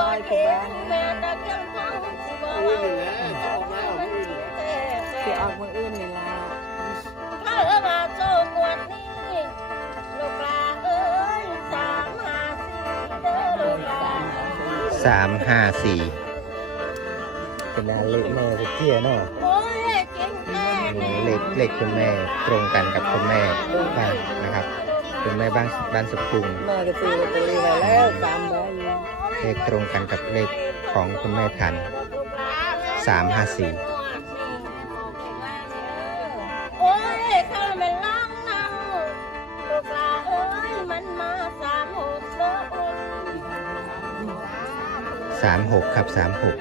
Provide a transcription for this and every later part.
บ่อยถูเก่กงบ้านแม่ตะเกียงฟังสิบ่ว่ามันแต่สิออกมืออื่นนี่ล่ะถ้าเออมาโชว์กวดนี้ลูกลาเอ้ยสามหาสี่เด้อลูกลาสามห้าสี่เป็นนาเลขแม่ตะเกียเนาะโอ้ยเก่งแน่แน่เลขเลขคุณแม่ตรงกันกับคุณแม่บ้านนะครับ คุณแม่บ้านบ้านสุขุมแม่ก็ซื้อลอตเตอรี่ไว้แล้วตามใบ เลขตรงกันกับเลขของคุณแม่ทัน 354โามห้างน้ำลูกหกขับสามหก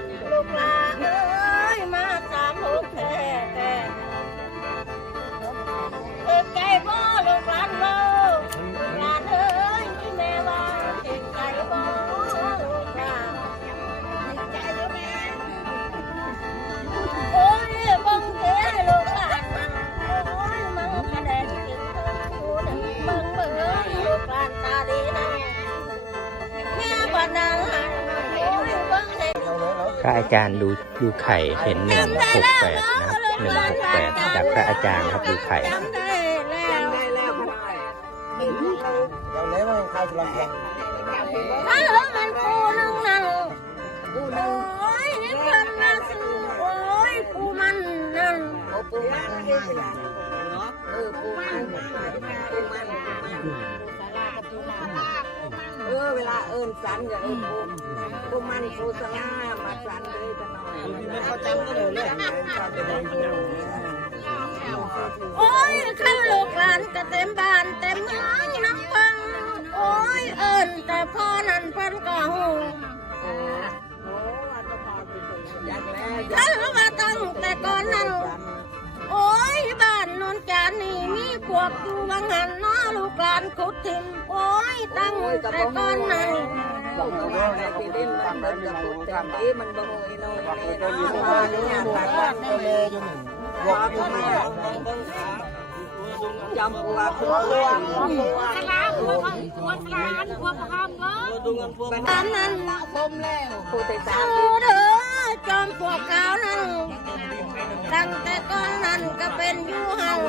พระอาจารย์ดูดูไข่เห็นหนึ่งหกแปดนะครับหนึ่งหกแปดจากพระอาจารย์ครับดูไข่จำได้แล้วได้แล้วก็ได้เราเล่นมันใครจะรักแกถ้าเหลือมันปูนึงนั่นโอ้ยนี่เพิ่นมาซื้อโอ้ยปูมันนั่นโอ้ปูมันเนาะเออปูมัน เออเวลาเอิ้นสันก็เอิ้นปูปูมันปูสลามาสันเลยตะหน่อยเขาจำกันเลยเลยโอ้ยขันลูกหลานก็เต็มบ้านเต็มเมืองน้ำเพิ่นโอ้ยเอิ้นแต่พ่อนั่นพิ่นก็ฮู้โอ้โหอันตรายอยากแล้วถ้าเหลือมาตั้งแต่ก่อนนั้น นนจานนี่มีพวกอยู่วังหันนาะลูกหลานขุดทิมโอ้ยตั้งแต่ก่อนนั้นบอกว่าไอ้ที่เล่นมันเดินกับปุ๊บแต่นี้มันบ่ฮู้อีโน่นี่เนาะว่าเนี่ยตัดบ้านนี่เลยว่าก็มาจำปัวปัวปัวปัวสลาปัวปัวสลาปัวพามเนาะตอนนั้นคมแล้วผู้แต่สาสูมเด้อจอมพวกเขานั้นตั้งแต่ก่อนนั้นก็เป็นอยู่เฮาจำปัวเนี่ย จอมปลวกขาวนั้นตั้งแต่ก้อนนั้นก็เป็นยู่หัน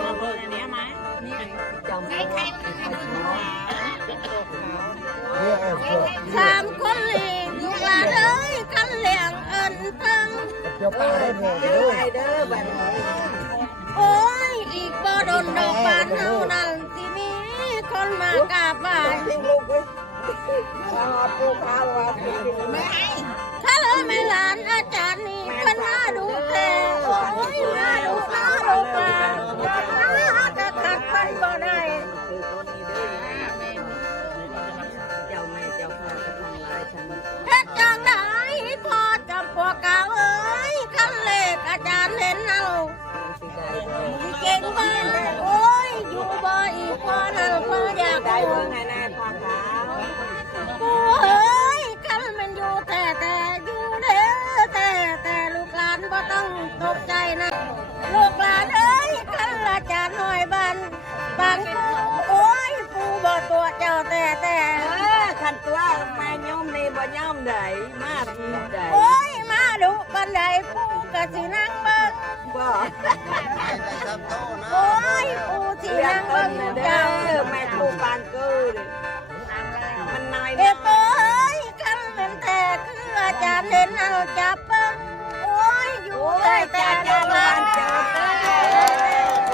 สามคนเลี้ยงลูหลานเอ้ยกันเลี้ยงเอินตั้งโอ้ยอีกบ่โดนดอกบานเท่านั้นที่มีคนมากราบไหว้ไม่ ยไม่หลานอาจารย์นี่เพิ่นมาดูแลโอ้ยมาดูตาลูกหลานมาจะขัดเพิ่นบ่ได้คือตัวนี้เด้อเจ้าแม่เจ้าพ่อก็ทำลายฉันเฮ็ดจังไดพ่อจำพวกเก่าเอ้ยคันเลขอาจารย์เห็นเอาสิได้สิเก่งบ้านโอ้ยอยู่บ่อีกพอนั่นพออยากได้ ต้องตกใจนะ ลูกหลานเอ้ยคันอาจารย์หน่อยบ้านบางกูโอ้ยปูบ่ตัวเจ้าแต่แต่เออขันตัวแม่ย่อมนี่บ่ย่อมได้มาทีได้โอ้ยมาดูบันไดปูกะสินั่งเบิ่งบ่โอ้ยปูสิเรียนั่นงเอิ้เบิ่นงเด้เจ้าอแม่ทูบานกูเด้มันนายเด็กเอ้ยคันเป็นแต่คืออาจารย์เห็นเอาจับเบิ่งโอ้ย อยู่โอ้แต่ยแต่จ้าลูจ้ากหลานบ้านเจ้าเด้อ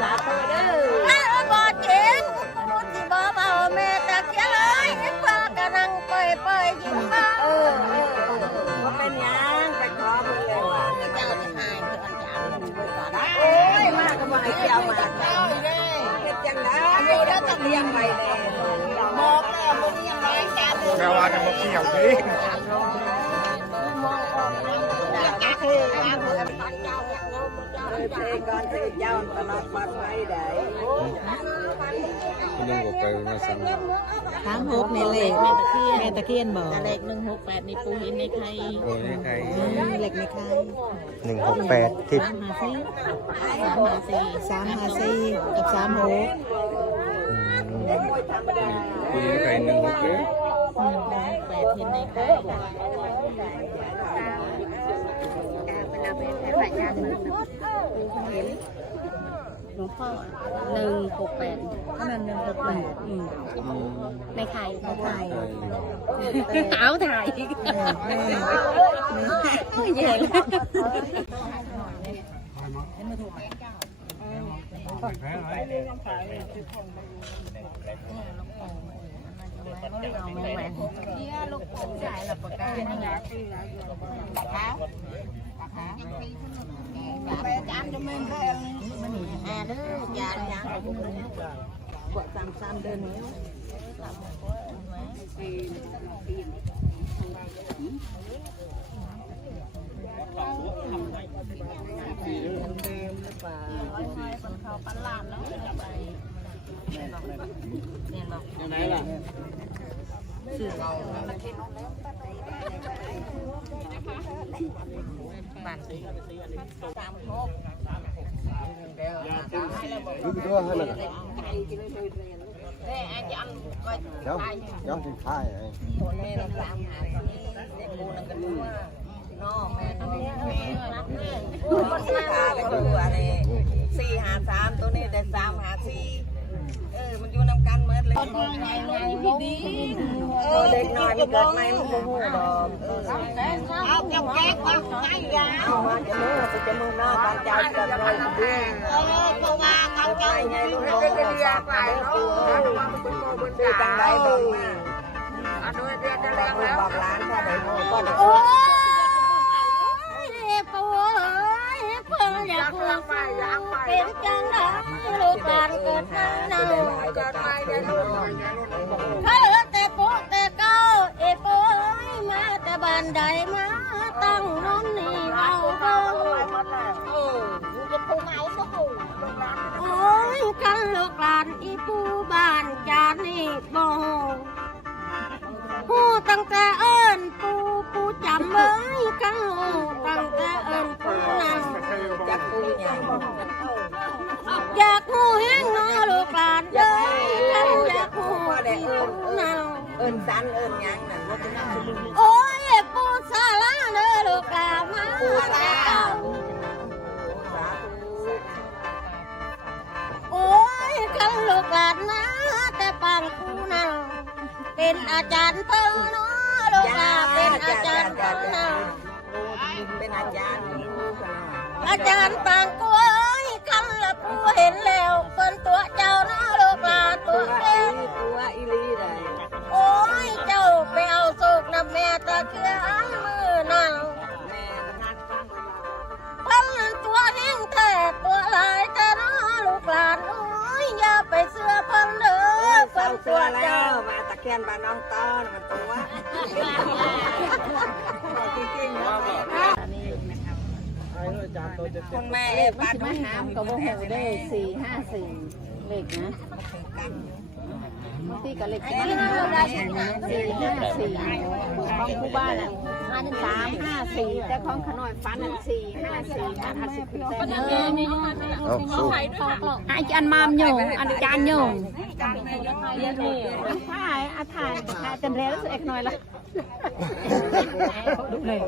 สาธุเด้อถ้าบ่เจ๋งปูสิบ่เมาแม่ตะเคียนเลยนึกว่ากำลังเปยเปยยิ้มบ้าเออเออบ่เป็นหยังไปขอเพิ่นเลยว่าเจ้าจะหายเพื่อนจ้าโอ้ยมาก็บ่ให้เจ้ามาเจ้าเด้เฮ็ดจังได๋แล้วต้องเลี้ยงไว้แน่บอกแล้วบ่เลี้ยงไว้จ้าแม่ว่าจะมาเกี่ยวดิเฮ้ยเพลงก่อน เพลงเจ้าตลอดปลอดภัยได้หนึ่งหกไปมาสั่งสามหกในเหล็กแม่ตะเคียนแม่ตะเคียนบอกเลขหนึ่งหกแปดในปูหินในไข่โอ้ยใครเหล็กในใครหนึ่งหกแปดที่สามหาสี่สามหาสี่สามหาสี่กับสามหกคุยใครหนึ่งหกแปดหนึ่งหกแปดหินใน ไข่หลวงพ่อหนึ่งหกแปดนั่นหนึ่งหกแปดในไข่ในไข่เอาถ่ายอีกเออแม่โอ้ยเยอะเลยไปจานจะไม่แพ้มัน นี่แอนเด้อยานยางบวกสามสามเดินนี้หนล่ะรู้ตัวให้มันเดี๋ยวเดี๋ยวถึงท้ายไอ้แม่เราสามหาสี่เด็กกูนั่งกันดูว่าน้องแม่น้องแม่รักแม่สี่หาไปดูอะไรสี่หาสามตัวนี้แต่สามหาสี่ เออ มันอยู่นำกันเมื่อเลยเออเด็กน้อยมันเกิดใหม่มันโมโหดอกเออเอาแก้วแก้ความใจยาเอามาจะมือจะจะมือหน้าตาใจจะรอยดีเออเขาะว่าเขาใจไงลูกน้องเรียกไปเนาะคือจังไรบอกมาอันนู้นเรียกจะแรงแล้วบอกร้านถ้าได้โง่ก็ได้โอ้ยปูเอ้ยเพิ่งอยากเป็นจังได้ ลูกหลานเกิดมาเนาเกิดมาได้าเหลือแต่ปูแต่เก้าเอปูเอ้ยมาแต่บ้านใดมาตั้งน้องนี่เอาเบิ่งโอ้ยกันลูกหลานอีปูบ้านจานนี่บ่ฮู้ตั้งแต่เอิ้นปูปูจำเอ้ยกันฮู้ตั้งแต่เอิ้นปูนั่งจักพูดอย่ อิญสันเอิญยังนั่นว่าจะนั่งโอ้ยปูสาลาเด้อลูกหลามาแต่เก่าโอ้ยกันลูกหลานมาแต่ปางปูนั่งเป็นอาจารย์เพิ่งเนอลูกหลานเป็นอาจารย์เพิ่งนั่งเป็นอาจารย์อาจารย์ปางกล้วยกันละปูเห็นแล้ว มาตะเคียนบ้านน้องต้อนมันตัวจริงๆนะคุณแม่บ้านน้องน้ำก็บ่ฮู้ได้สี่ห้าสี่เลขนะบางทีก็เลขสี่ห้าสี่ห้าสี่ของผู้บ้านอะสามห้าสี่แต่ของขน่อยฟันอันสี่ห้าสี่อันอันสิบแต่เนอเอาสู้อาจารย์มามโยงอาจารย์โยง ถ่ายอาถ่ายถ่ายเต็มแล้วรู้สึกเอกหน่อยละดูเลย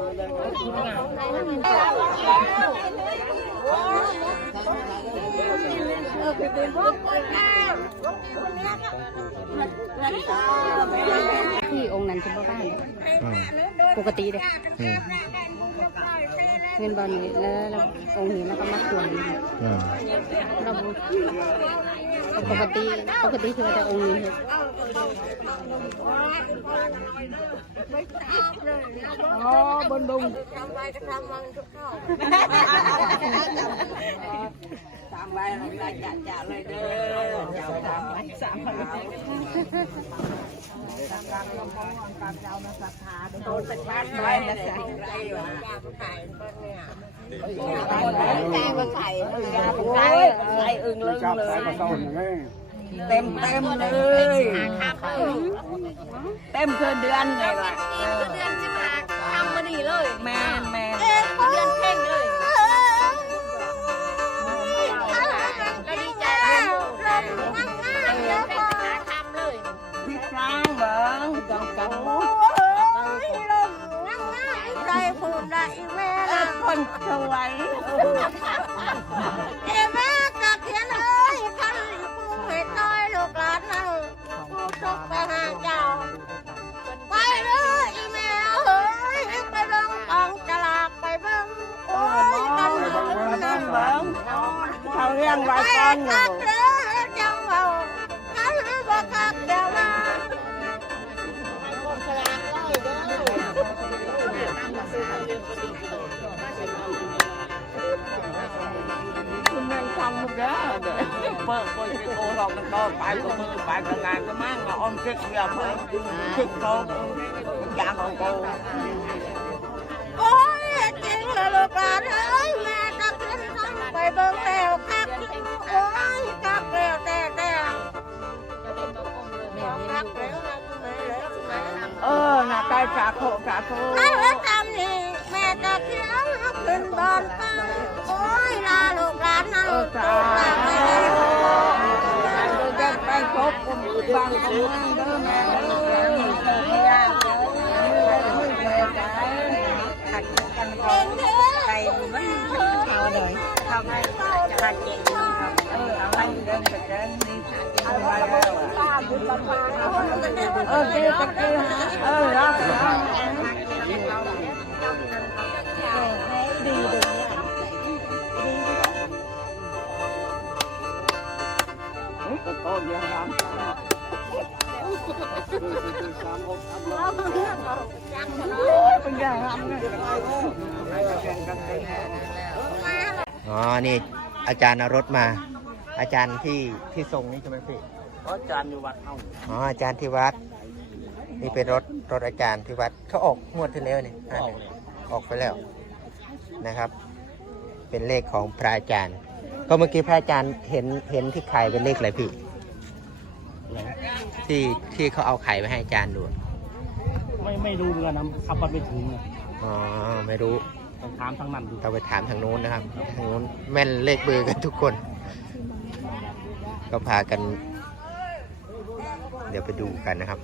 ที่องค์นั้นคือบ้านอืมปกติเลยอืมเงินบอลนี้แล้วองค์นี้แล้วก็มาควรอืมเรา ปกติปกติคือว่าแต่องค์นี้อ๋อบนดุงสามใบเราได้จัดจ่าเลยเด้อเจ้าสามใบสามใบเรามเจ้านะจ่าโดนเป็นบ้านไว้นะสิไรวะแกงมใบสามใบ เลสายยกระต้นอย่างนี้เต็มเต็มเลยเต็มคือเดือนเลยว่ะเดือนสิบห้าทำมาดีเลย แมนแมนเดือนเพ่ง คนสวยเอ้แม่กับเขียนเอ้ยคันผู้ให้ต้อยลูกหลานนั่งผู้ทุกข์ไปหาเจ้า ไปเลยอีแม่เอ้ยไปเบิ่งกองฉลากไปเบิ่งโอ้ยกันเบิ่งเบิ้งเบิ้งเขาเรียงไปไว้ก่อนอคัยู่กเลยจังเบากันบ่คักเดี๋ยวมาคุณแม่ทำมันเด้อเด้อ เปิดเปิดโกหลอกกันต่อไปก็มือไปก็งานก็มั่งก็ออมคิดเดียวเพื่อคิดเขาอย่ากของกูโอ้ยจริงเลยลูกหลานเอ้ยแม่กับเพิ่นทำไปเบิ่งแล้วคักโอ้ยคักแล้วแต่แต่เออน่ะใจสาธุสาธุถ้าเฮ็ดตามนี่แม่จะเขียนขึ้นบอนฟ้าโอ้ ยลาลูกหลานนั่งเออลูสากหลานไม่ได้ธุจะไปพบคนบางคนเด้อแม่เด้อเด้ อย่างนั้นอ๋อ นี่อาจารย์เอารถมา อาจารย์ที่ที่ทรงนี่ใช่ไหมพี่อาจารย์อยู่วัดเฮาอ๋อ อาจารย์ที่วัด นี่เป็นรถรถอาจารย์ที่วัดเขาออกงวดที่แล้วนี่ห้าหนึ่งออกไปแล้วนะครับ เป็นเลขของพระอาจารย์ ก็เมื่อกี้พระอาจารย์เห็นเห็นที่ไข่เป็นเลขอะไรพี่ ที่ที่เขาเอาไข่ไปให้อาจารย์ดู ไม่ไม่รู้เหมือนกันนะขับรถไม่ถึงอะอ๋อ ไม่รู้ ต้องถามทางนั้นดูเราไปถามทางนู้นนะครับ ทางนู้นแม่นเลขเบอร์กันทุกคน ก็พากัน เดี๋ยวไปดูกันนะครับ